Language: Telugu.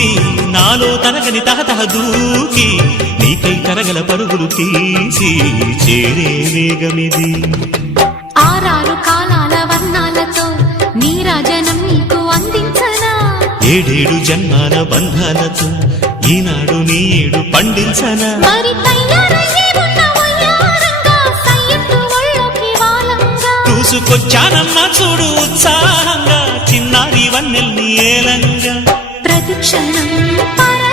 చూసి నాలో తరగని తహతహ దూకి నీకై తరగల పరుగులు తీసి చేరే వేగమిది. ఆరారు కాలాల వర్ణాలతో నీరాజనం నీకు అందించనా, ఏడేడు జన్మాల బంధాలతో ఈనాడు నీ ఏడు పండించనా. మరి తయారయ్యే ఉన్న వయ్యారంగా సయ్యత్తు ఒళ్ళోకి వాలంగా చూసుకొచ్చానమ్మా చూడు ఉత్సాహంగా చిన్నారి వన్నెల్ని ఏలంగా. ప్రతిక్షణం